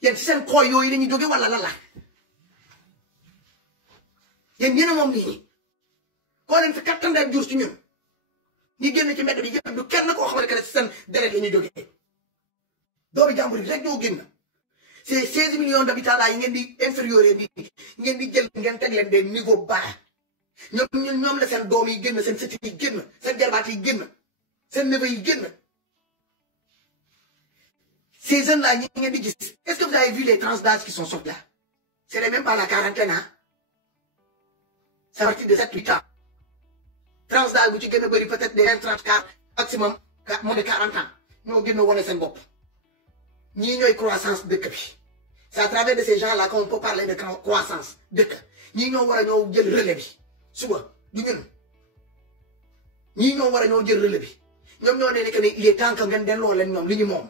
Yen c'est un croyant, il est ni wala la la. Yen est mon ligne. Quand on fait 4 ans de jours, ni génn ci mbedd bi yëpp du kenn koo xamante ne seen deret la ñuy jógee doomu jàmbur rek ñoo génn. Ces 16 millions d'habitants là yi ngeen di inférieur yi ngeen di jël ngeen teg leen des niveaux bas ñoom la seen doom yi génn seen sët yi génn seen jarbaat yi génn seen neveu yi génn ces jeunes là ñi ngeen di gis est-ce que vous avez vu les tranches d'âge qui sont sortis là c'est même pas la quarantaine hein c'est à partir de 7-8 ans tranche d'âge bu ci gën a bëri peut-être des 34 maximum moins de 40 ans ñoo gën a wane seen bopp ñii ñooy croissance dëkk bi. C'est à travers de ces gens-là qu'on peut parler de croissance. Nous ñoo war a ñoo jël relais bi suba du ñun ñii ñoo war a ñoo jël relais bi ñoom ñoo ne que ne il est temps que ngeen delloo leen ñoom li ñu moom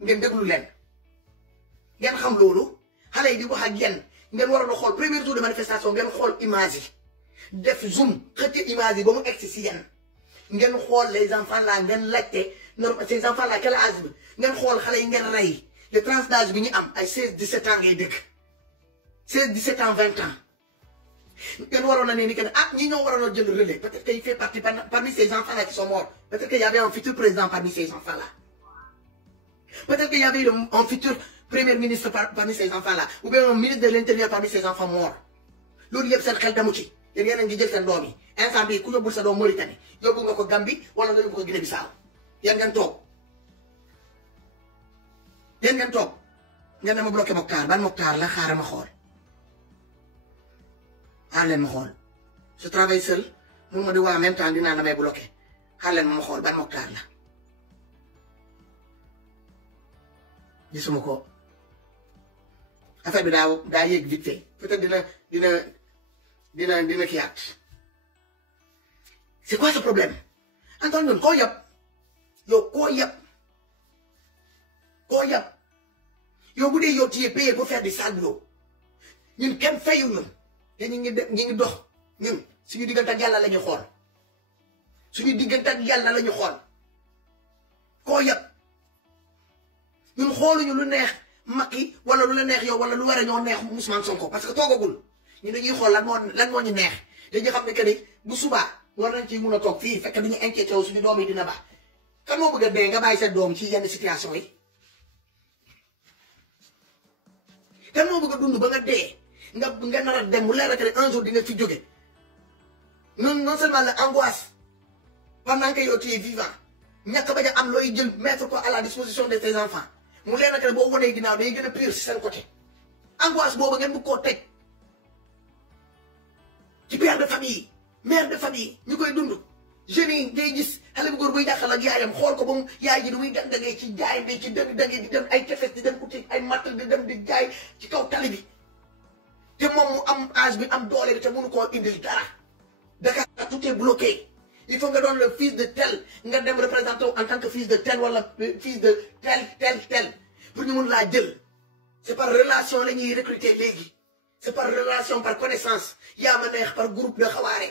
ngeen déglu leen ngeen xam loolu xale yi di wax ak yéen ngeen waroon a xool premier jour de manifestation ngeen xool image yi def zoom xëcc image yi ba mu egg si yéen ngeen xool les enfants là ngeen laajte ces enfants là quel âge bi ngeen xool xale yi ngeen rey. Le tranche d'âge bi ñu am ay 16-17 ans ngay dëkk 16-17 ans 20 ans ngeen waroon na ne ni que ne ah ñi ñoo waroon a jël relais peut-être qu'il fait partie parmi ces enfants là qui sont morts peut-être qu'il y avait un futur président parmi ces enfants là peut-être qu'il y avait un futur premier ministre parmi ces enfants là ou bien un ministre de l'intérieur parmi ces enfants morts loolu yëpp seen xel damu ci yéen a ngi jël seen doom yi instant bii ku yóbbul sa doom Mauritanie yóbbu nga ko Gambie wala nga yóbbu ko Guinée-Bissau yéen ngeen toog. Yéen ngeen toog ngeen ne ma bloqué Mokhtar ban Mokhtar la xaaral ma xool xaar leen ma xool je travaille seul mun ma di waa en même temps dinaa damay bloqué xaar leen ma xool ban Mokhtar la gisuma ko affaire bi daa yéeg vite fait peut-être dina kiyaat c'est quoi ce problème Antoine ñun koo yab yow koo yab yow bu dee yow tu es payé pour faire du sale boulot ñun kenn fayu ñun te ñu ngi dox ñun suñu diggante ak yàlla la ñu xool suñu diggante ak yàlla la ñu xool koo yab ñun xooluñu lu neex Macky wala lu la neex yow wala lu war a ñoo neex Ousmane Sonko parce que toogagul ñu dañuy xool lan moo ñu neex dañuy xam ne que ni bu subaa war nañ ci mun a toog fii fekk dañu inquiété wu suñu doom yi dina baax kan moo bëgg a dee nga bàyyi sa doom ci yenn situation yi kan moo bëgg a dund ba nga dee nga nar a dem mu leer rek un jour di nga fi jóge non seulement la angoisse pendant que yow tu es vivant ñàkk bañ a am looy jël mettre ko à la disposition de tes enfants mu leer rek boo wanee ginnaaw day gën a pire si seen côté angoisse boobu ngeen bëgg koo teg ci père de famille mère de famille ñu koy dund jeunes yi ngay gis xale bu góor buy jàqal ak yaayam xool ko ba mu yaay ji du muy dangee ci jaay bi ci dangee di dem ay tefes di dem uti ay matt di dem di jaay ci kaw tali bi te moom mu am âge bi am doole bi te mënu koo indil dara Dakar tout est bloqué il faut nga doon le fils de tel nga dem représenté en tant que fils de tel wala fils de tel pour ñu mun laa jël c'est par relation la ñuy recruter léegi c'est par relation par connaissance yaa ma neex par groupe de xawaare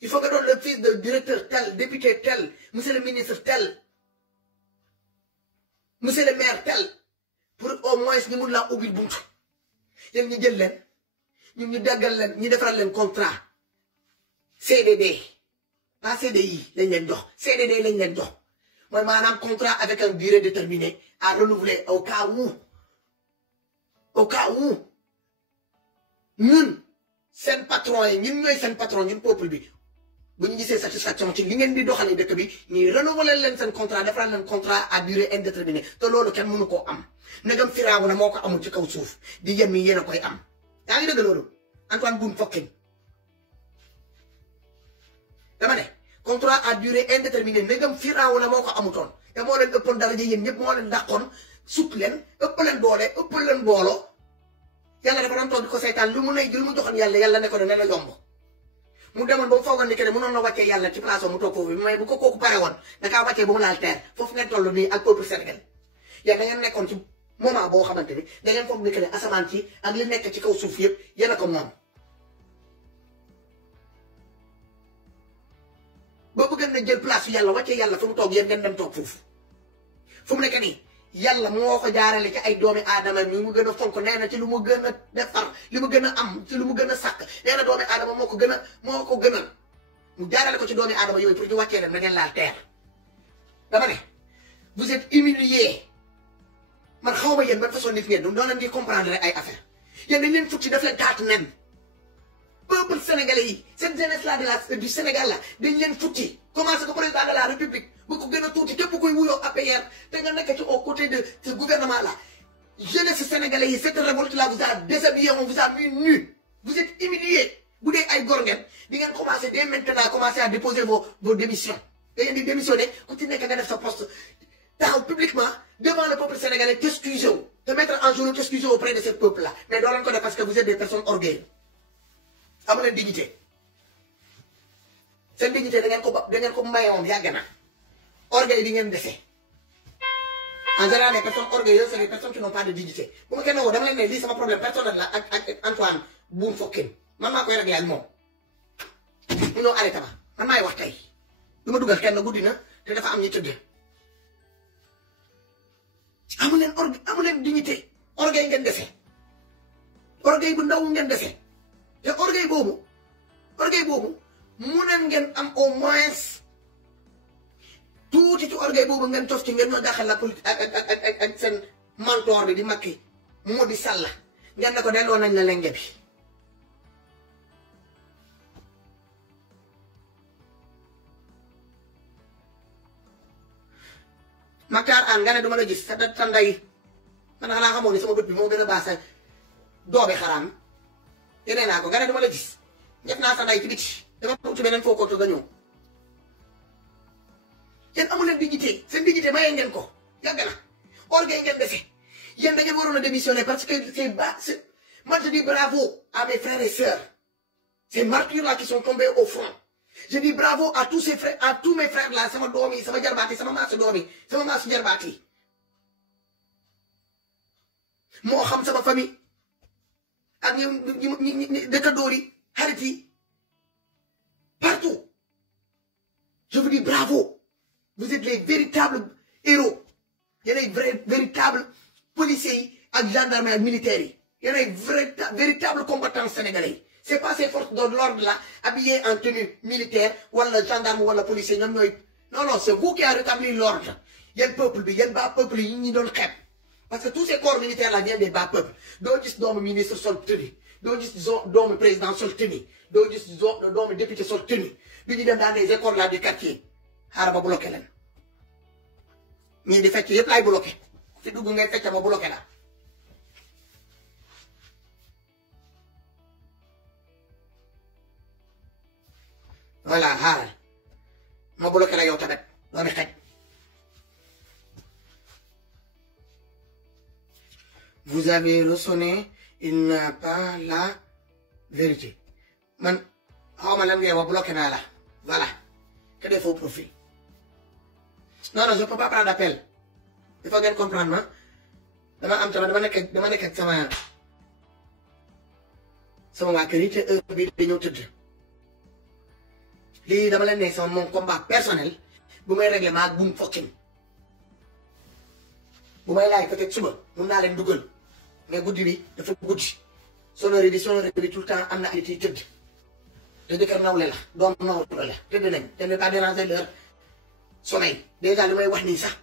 il faut nga doon le fils de directeur tel député tel monsieur le ministre tel monsieur le maire tel pour au moins ñu mun laa ubbil buntu yéen ñu jël leen ñun ñu daggal leen ñu defaral leen contrat CDD pas CDI lañ leen jox CDD lañ leen jox mooy maanaam contrat avec une durée déterminée à renouveler au cas où ñun seen patron yi ñun ñooy seen patron ñun peuple bi bu ñu gisee satisfaction ci li ngeen di doxalee dëkk bi ñuy renouveler leen seen contrat defaral leen contrat à durée indéterminée te loolu kenn mënu koo am ndegam firaawu na moo ko amul ci kaw suuf di yem mi yéen a koy am yaa ngi dëgg loolu Antoine Boun Fokking dama ne contrat à durée indéterminée ndegam firaawu na moo ko amutoon te moo leen ëppoon daraja yéen ñëpp moo leen dàqoon sut leen ëpp leen doole ëpp leen booloo yàlla dafa doon toog di ko seytaan lu mu nay ji lu mu joxoon yàlla ne ko ne la yomb mu demoon ba mu foogoon ni que ne mënoon na wàccee yàlla ci place mu toog foofu mais bu ko kooku pare woon dakaa wàccee ba mu laal terre foofu ngeen toll nii ak peuple sénégal yéen da ngeen nekkoon ci moment boo xamante ni da ngeen foog ni que ne asamaan ci ak li nekk ci kaw suuf yëpp yéen a ko moom ba bëgg na jël place yàlla wàccee yàlla fu mu toog yéen ngeen dem toog foofu fu mu nekk nii yàlla moo ko jaarale ci ay doomi aadama mi mu gën a fonk nee na ci lu mu gën a defar li mu gën a am ci lu mu gën a sàkk nee na doomi aadama moo ko gën a mu jaarale ko ci doomi aadama yooyu pour ñu wàccee dem da ngeen laal terre dama ne vous êtes humilié man xaw ma yéen ban façon nit ngeen doo leen di comprendre ay affaire yéen dañ leen futti daf leen taatu nen peuple sénégalais yi cette jeunesse là du Sénégal là dañ leen futti commencé ko président de la république bu ko gën a tuuti képp koy wuyoo APR te nga nekk ci aux côtés de ce gouvernement là jeunesse sénégalais yi cette révolte là vous a déshabillé on vous a mis nu vous êtes humilié bu dee ay góor ngeen di ngeen commencé dès maintenant commencer à déposer vos démissions da ngeen di démissionner ku ci nekk nga def sa poste taxaw publiquement devant le peuple sénégalais t'excuser wu te mettre en jour t'excuser auprès de ce peuple là mais doo leen ko def parce que vous êtes des personnes orgueilleuses amu leen dignité seen dignité da ngeen ko mayoon yàgg na orgueil bi ngeen dese en général les personnes orgueilleuses c'est les personnes qui n'ont pas de dignité bu ma kenn woo dama leen ne lii sama problème personnel la ak Antoine Boun Fokking man maa koy réglé ak moom mu ñëw arrêté ma man maay wax tey du ma dugal kenn guddi na te dafa am ñu tëdd amu leen dignité orgueil ngeen dese orgueil bu ndaw ngeen dese te orgueil boobu mu neen ngeen am au moins tuuti ci orgueil boobu ngeen tof ci ngeen ñoo daxal la politique ak seen mentor bi di Macky moo di Sall ngeen ne ko delloo nañ la lenge bi Mactar an nga ne duma la gis sa nday man xanaa xamoon ne sama bët bi moo gën a baax sa doobi xaraam yeneen naa ko nga ne duma la gis ñett naa sa nday ci biti dama tuuti beneen foo ko nga ñëw yéen amu leen dignité seen dignité mayee ngeen ko yàgg na orgueil ngeen dese yéen da ngeen waroon a démissionner parce que moi je dis bravo à mes frères et sœurs ces martyrs là qui sont tombés au front je dis bravo à tous ces frères à tous mes frères là sama doom yi sama jarbaat yi sama maasu doom yi sama maasu jarbaat yi moo xam sama famille ak ñi dëkkandoor yi xarit yi partout je vous dis bravo vous êtes les véritables héros yéen ay véritables policiers yi ak gendarmes ak militaires yi yéen ay véritables combattants sénégalais c'est pas ces forces de l'ordre là habillés en tenue militaire wala gendarme wala policier ñoom ñooy non c'est vous qui a rétabli l'ordre yéen peuple bi yéen bas peuple yi ñi doon xeeb parce que tous ces corps militaires là viennent des bas peuples doo gis doomu ministre sol tenue doo gis doomu président sol tenue doo gis doomu député sol tenue du ñu dem dans des écoles là du quartier xaaral ma bloqué leen ñii di fecc yëpp laay bloqué fi dugg ngay fecc ma bloqué la voilà xaaral ma bloqué la yow tamit doomi xej vous vous avez ressonné, il n'a pas la vérité. Man, bloqué là. Voilà. Que des faux profils. Non, je ne peux pas prendre d'appel. Il faut bien comprendre, hein. Dama nekk sama waa kër yi te heure bi dañoo tëdd lii dama leen ne sama moom combat personnel bu may régler maag bum fokkin bu may laaj peut-être suba mun naa leen dugal mais guddi bi dafa guddi sonnerie bi tout le temps am na ay tëdd te jëkkër nawle la doom nawle la tëdd nañ te ne pas déranger leur sommeil déjà li may wax nii sax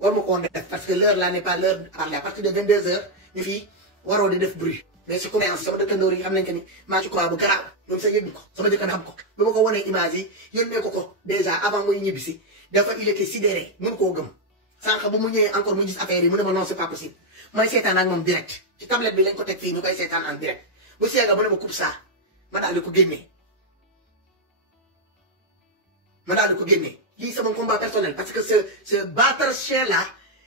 war ma ko def parce que l'heure là n'est pas l'heure à partir de 22h ñu fii waroo di def bruit mais c'est commencé sama dëkkandoor yi xam nañ que ni maa ci croix bu garaaw ñoom sa yëg ko sama jëkkër xam ko bi ma ko wanee image yi yónnee ko déjà avant muy ñibbisi dafa il était sidéré mun koo gëm sànq bu mu ñëwee encore mu gis affaire yi mu ne ma non c'est pas possible may seetaan ak moom direct ci tablette bi lañ ko teg fii ñu koy seetaan en direct bu seega mu ne ma coupe ça ma daal di ko génnee lii c'est mon combat personnel parce que ce batteur chien là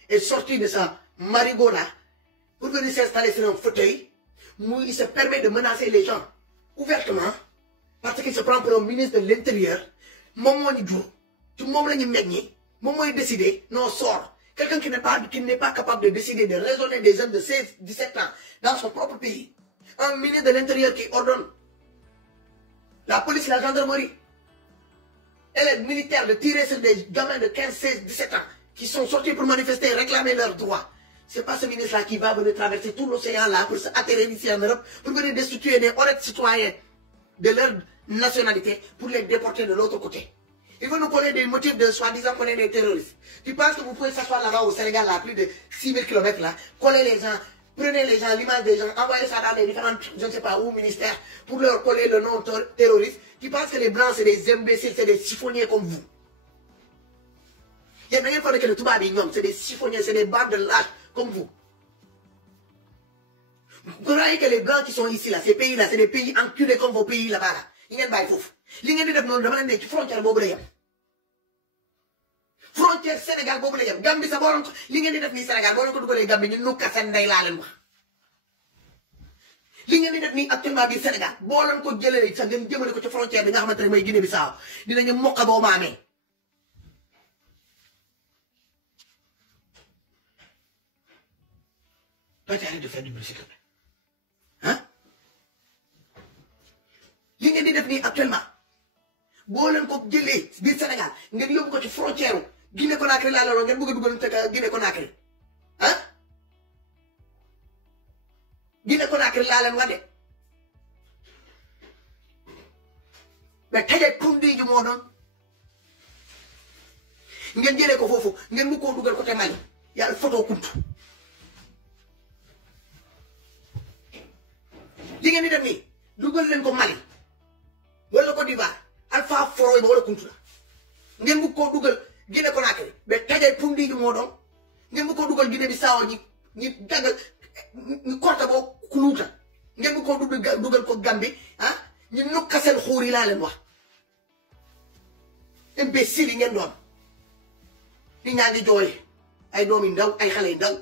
est sorti de sa marigot là pour venir s'installer sur un fauteuil. Il se permet de menacer les gens ouvertement parce qu'il se prend pour un ministre de l'Intérieur. Maman ni dou, tout le monde l'a dit, maman est décidé, non sort. Quelqu'un qui n'est pas capable de décider de raisonner des jeunes de 16, 17 ans dans son propre pays. Un ministre de l'Intérieur qui ordonne la police, la gendarmerie et les militaires de tirer sur des gamins de 15, 16, 17 ans qui sont sortis pour manifester et réclamer leurs droits. C'est pas ce ministre-là qui va venir traverser tout l'océan là pour s'atterrir ici en Europe, pour venir destituer des honnêtes citoyens de leur nationalité pour les déporter de l'autre côté. Il veut nous coller des motifs de soi-disant qu'on est des terroristes. Tu penses que vous pouvez s'asseoir là-bas au Sénégal, là, à plus de 6000 km là, coller les gens, prenez les gens, l'image des gens, envoyez ça dans les différentes, je ne sais pas où, ministères, pour leur coller le nom terroriste. Tu penses que les Blancs, c'est des imbéciles, c'est des chiffonniers comme vous. Il y a rien que le Toubabi, c'est des chiffonniers, c'est des bandes de lâches comme vous. Vous croyez que les Blancs qui sont ici, là, ces pays-là, c'est des pays enculés comme vos pays là-bas. Là. Ils n'ont pas de fouf. Ils n'ont pas de frontière. Frontière Sénégal, Gambie, ça va. Ils n'ont pas de Sénégal, Gambie, nous n'avons pas de li ngeen di def nii actuellement bi Sénégal boo leen ko jëlee sax ngeen jëmale ko ci frontière bi nga xamante ne mooy Guinée Bissau dinañu mokk boo maamee pas arrêter de faire du bruit s'il te plaît hein li ngeen di def nii actuellement boo leen ko jëlee biir Sénégal ngeen yóbbu ko ci frontière Guinée Conakry laa la ngeen bëgg a dugal Guinée Conakry hein Guinée Conakry laa leen wax de mais tey pundi ji moo doon ngeen jëlee ko foofu ngeen mu koo dugal côté Mali yàlla photo kuntu li ngeen di def nii dugal leen ko Mali wala Côte d'Ivoire Alpha Foroy ba wala kuntu la ngeen mu koo dugal Guinée Conakry mais tey pundi ji moo doon ngeen mu koo dugal Guinée Bissau ñi daggal ñu korta boo kuluuta ngeen bu ko dugal ko Gambie ah ñu nokka seen xuur yi laa leen wax imbécile yi ngeen doon di ñaa ngi jooy ay doom yi ndaw ay xale yu ndaw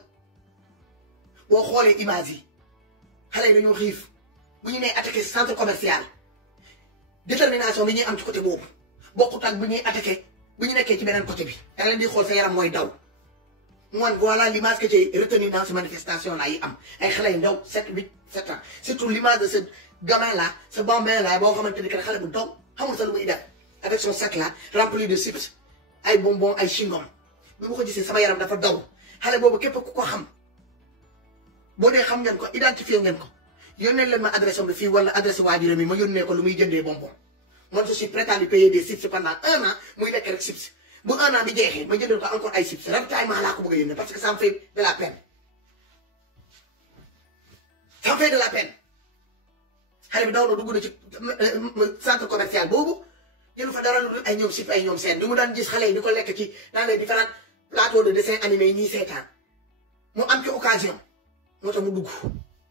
boo xoolee image yi xale yi dañoo xiif bu ñu nee attaqué centre commercial détermination bi ñuy am ci côté boobu bokkut ak bu ñuy attaqué bu ñu nekkee ci beneen côté bi da leen di xool sa yaram mooy daw moi, voilà l'image que j'ai retenue dans cette manifestation-là. Il y a 7, 8, 7 ans. Surtout l'image de ce gamin-là, ce bambin-là, avec son sac-là, rempli de chips, des bonbons, des chewing-gum. Je me dis que c'est ça, il dafa daw. Xalé bobu képp ku ko xam. Bo dé xam ngeen ko identifier ngeen ko. Yónnee leen ma adresse am fi wala adresse waajuram mi ma yónnee ko lu muy jëndé bonbon. Moi je suis prêt à lui payer des chips pendant 1 an, muy lekk rek chips. Bu 1 an bi jeexee ma jëndal ko encore ay chips ravitaillement laa ko bëgg a yónnee parce que ça me fait de la peine. Ça me fait de la peine. xale bi daw na dugg na ci centre commercial boobu jëlu fa dara lu dul ay ñoom chips ay ñoom seen. du mu daan gis xale yi di ko lekk ci dans les différents plateaux de dessins animés yi ñuy seetaan mu am ci occasion moo tax mu dugg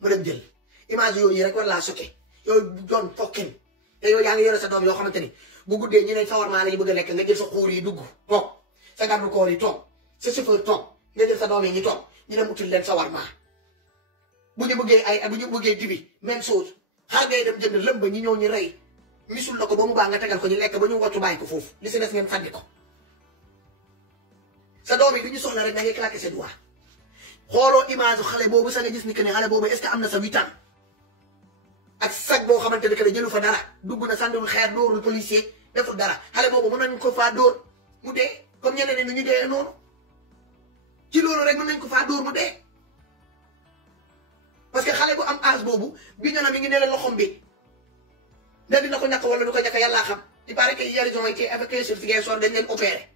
mu dem jël image yooyu rek war laa choqué yow doon fokkin te yow yaa ngi yore sa doom yoo xamante ni. bu guddee ñu ne sawarmaa la ñu bëgg a lekk nga jël sa xuur yi dugg toog sa garde corps yi toog sa chauffeur toog nga jël sa doom yi ñu toog ñu dem util leen sawarmaa bu ñu bëggee dibi même chose xaar ngay dem jënd lëmb ñi ñoo ñu rey misul la ko ba mu baax nga tegal ko ñu lekk ba ñu wàccu bàyyi ko foofu li si des ngeen fàddi ko sa doom yi du ñu soxla rek da ngay claquer ses doigts xooloo image xale boobu sa nga gis ni que ne xale boobu est-ce que am na sa 8 ans ak sac boo xamante ne que jëlu fa dara dugg na sànniwul xeer dóorul policier deful dara xale boobu mën nañ ko faa dóor mu dee comme ñeneen ni ñu dee noonu ci loolu rek mën nañ ko faa dóor mu dee parce que xale bu am âge boobu bi ñu na mi ngi ne la loxom bi ne dina ko ñàkk wala du ko ñàkk yàllaa xam il paraît que hier ils ont été évacués sur Ziguinchor dañ leen opéré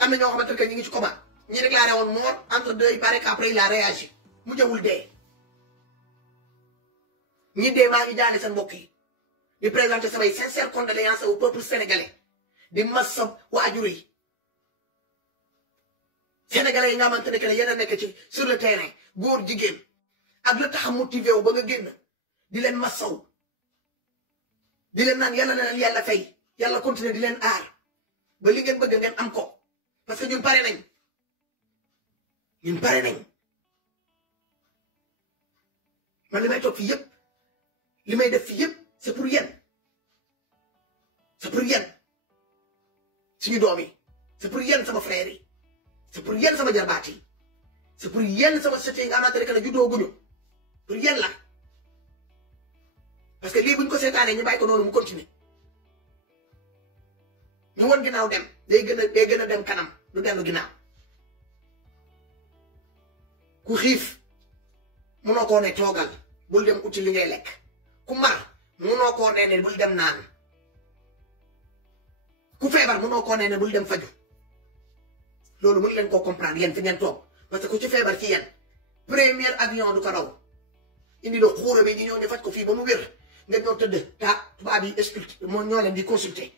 am na ñoo xamante ne que ñu ngi ci coma ñi déclaré woon mort entre deux il paraît qu'après il a réagi mu jëwul dee ñi dee maa ngi jaale seen mbokk yi di présenter samay sincères condoléances au peuple sénégalais di massa waajur yi sénégalais yi nga xamante ne que yéen a nekk ci sur le terrain góor jigéen ak la tax a motivé wu ba nga génn di leen massaw di leen naan yàlla na leen yàlla fay yàlla continuer di leen aar ba li ngeen bëgg ngeen am ko parce que ñun pare nañ man li may toog fii yëpp li may def fii yëpp c'est pour yéen suñu doom yi c'est pour yéen sama frère yi c'est pour yéen sama jarbaat yi c'est pour yéen sama sët yi nga xamante ne que ne juddoo guñu pour yéen la parce que lii buñ ko seetaanee ñu bàyyi ko noonu mu continuer ñu won ginnaaw dem day gën a dem kanam lu dellu ginnaaw ku xiif munoo koo ne toogal bul dem uti li ngay lekk ku mar munoo koo ne bul dem naan ku feebar munoo koo ne bul dem faju loolu mënu leen koo comprendre yéen fi ngeen toog parce que ku ci feebar ci yéen premier avion du ko raw indi la xuura bi ñu ñëw ñu faj ko fii ba mu wér nga ñëw tëdd tubaab yi expliqué moo ñoo leen di consulter